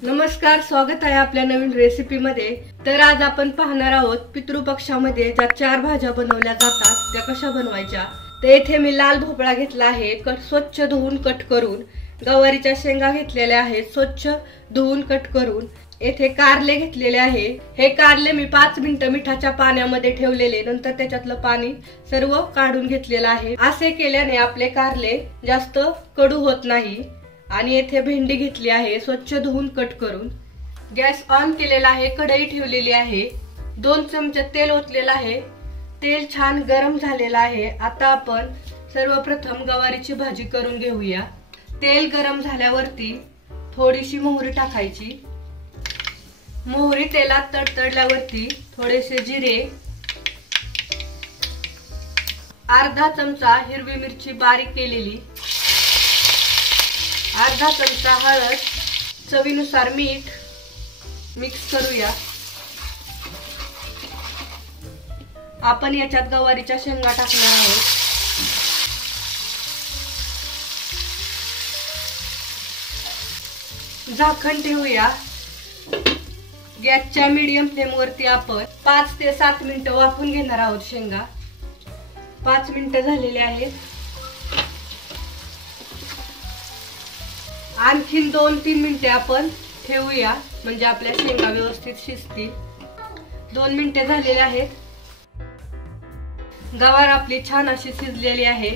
नमस्कार, स्वागत आहे आपल्या नवीन रेसिपी मध्ये। तर आज आपण पाहणार आहोत पितृपक्षामध्ये ज्या 4 भाज्या बनवल्या जातात त्या कशा बनवायच्या। तर इथे मी लाल भोपळा घेतला आहे, स्वच्छ धुवून कट करून। गवारीच्या शेंगा घेतलेल्या आहेत, स्वच्छ धुवून कट करून। येथे कारले घेतलेले आहे। हे कारले मी 5 मिनिटं मिठाच्या पाण्यामध्ये ठेवलेले, नंतर त्याच्यातलं पाणी सर्व काढून घेतलेलं आहे। असे केल्याने आपले कारले जास्त कडू होत नाही। आणि येथे भेंडी घेतली आहे, स्वच्छ धुवून कट करून। गॅस ऑन केलेला आहे, कढई ठेवलेली आहे, 2 चमचे तेल ओतलेलं आहे। तेल छान गरम झालेलं आहे। आता आपण सर्वप्रथम गवारीची भाजी करून घेऊया। तेल गरम झाल्यावरती थोडीशी मोहरी टाकायची। मोहरी तेलात तडतडल्यावरती थोडेसे जिरे, अर्धा चमचा हिरवी मिरची बारीक केलेली, अर्धा चमचा हळद, चवीनुसार मीठ मिक्स करूया। आपण याच्यात गवारीच्या शेंगा टाकणार आहोत। झाकण ठेवूया। गॅसच्या मीडियम फ्लेम वरती आपण 5 ते 7 मिनिटं वाफवून घेणार आहोत शेंगा। 5 मिनिटं झालेली आहेत। आणखीन 2-3 मिनिटे आपण ठेवूया, म्हणजे आपल्या शेंगा व्यवस्थित शिजतील। 2 मिनिटे झालेली आहेत। गवार आपली छान अशी शिजलेली आहे।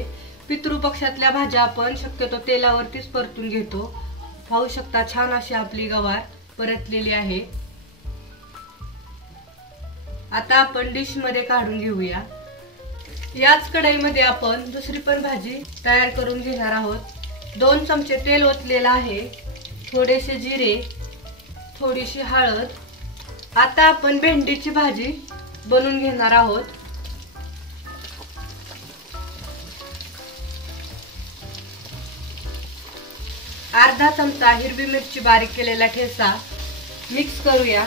पितृपक्षातल्या भाज्या आपण शक्यतो तेलावरतीच परतून घेतो। पाहू शकता, छान अशी आपली गवार परतलेली आहे। आता आपण डिश मध्ये काढून घेऊया। याच कढईमध्ये आपण दुसरी पण भाजी तयार करून घेणार आहोत। 2 चमचे तेल ओतलेलं आहे, थोडेसे जिरे, थोडीशी हळद। आता आपण भेंडीची भाजी बनवून घेणार आहोत। अर्धा चमचा हिरवी मिरची बारीक केलेला ठेचा मिक्स करूया।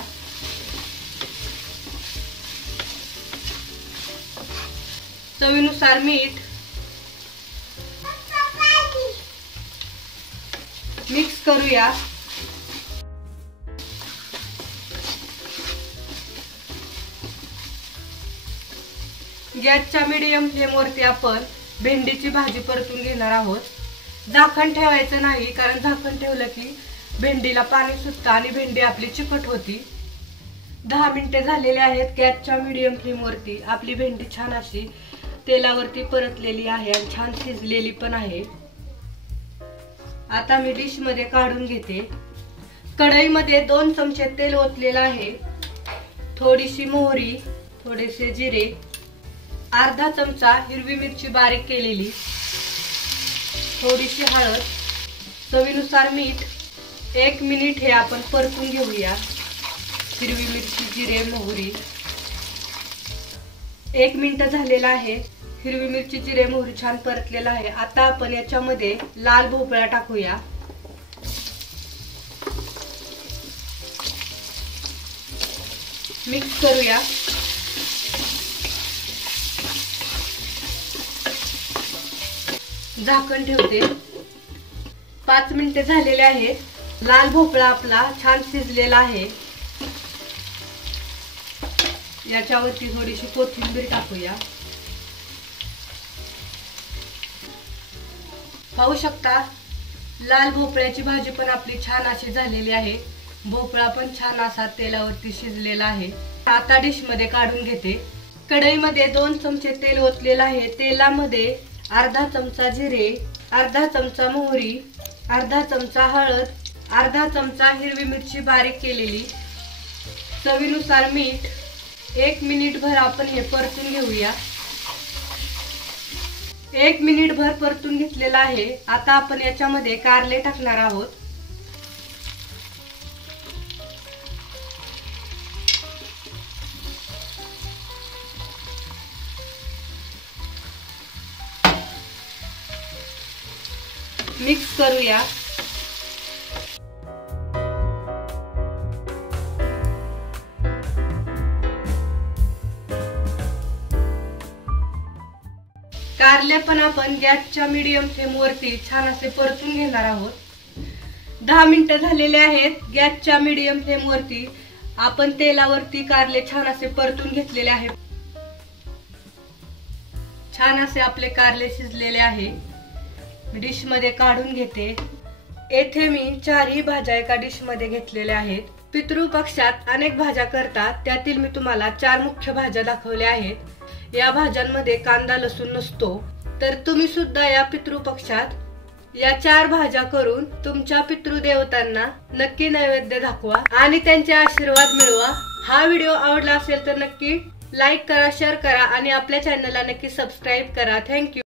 चवीनुसार मीठ मिक्स करूया। गॅसच्या मीडियम फ्लेम वरती आपण भेंडीची भाजी परतून घेणार आहोत। झाकण ठेवायचं नाही, कारण झाकण ठेवलं की भेंडीला पाणी सुटतं आणि भेंडी आपली चिकट होती। 10 मिनिटे झालेले आहेत। गॅसच्या मीडियम फ्लेम वरती आपली भेंडी छान अशी तेलावरती परतलेली आहे आणि छान शिजलेली पण आहे। आता मी डिश मध्ये काढून घेते। कढईमध्ये 2 चमचे तेल ओतलेलं आहे, थोडीशी मोहरी, थोडेसे जिरे, अर्धा चमचा हिरवी मिरची बारीक केलेली, थोडीशी हळद, चवीनुसार मीठ। 1 मिनिट हे आपण परतून घेऊया। हिरवी मिरची, जिरे, मोहरी। 1 मिनिट झालेला आहे। हिरवी मिरची, जिरे, मोहरी छान परतलेला आहे। आता आपण याच्यामध्ये लाल भोपळा टाकूया। मिक्स करूया। झाकण ठेवते। 5 मिनिटे झालेले आहेत। लाल भोपळा आपला छान शिजलेला आहे। याच्यावरती थोडीशी कोथिंबीर टाकूया। पाहू शकता, लाल भोपळ्याची भाजी पण आपली छान अशी झालेली आहे। भोपळा पण छान असा तेलावरती शिजलेला आहे। आता डिश मध्ये काढून घेते। कढईमध्ये 2 चमचे तेल ओतलेलं आहे। तेलामध्ये अर्धा चमचा जिरे, अर्धा चमचा मोहरी, अर्धा चमचा हळद, अर्धा चमचा हिरवी मिरची बारीक केलेली, चवीनुसार मीठ। 1 मिनिट भर आपण हे परतून घेऊया। 1 मिनिट भर परतून घेतलेला आहे। आता आपण याच्यामध्ये कारले टाकणार आहोत। मिक्स करूया। कारले पण आपण गॅसच्या मीडियम फ्लेम वरती छान असे परतून घेणार आहोत। 10 मिनिटं झालेले आहेत. गॅसच्या मीडियम फ्लेम वरती आपण तेलावरती कारले छान असे परतून घेतलेले आहे. छान असे आपले कारले शिजलेले आहे. डिश मध्ये काढून घेते. येथे मी 4ही भाज्या एका डिश मध्ये घेतलेल्या आहेत. पितृपक्षात अनेक भाज्या करतात, त्यातील मी तुम्हाला 4 मुख्य भाज्या दाखवल्या आहेत. या भाज्यांमध्ये कांदा लसूण नसतो, तर तुम्ही सुद्धा या पितृपक्षात या 4 भाज्या करून तुमच्या पितृदेवतांना नक्की नैवेद्य दाखवा आणि त्यांचे आशीर्वाद मिळवा. हा व्हिडिओ आवडला असेल तर नक्की लाईक करा, शेअर करा आणि आपल्या चॅनलला नक्की सबस्क्राईब करा. थँक्यू.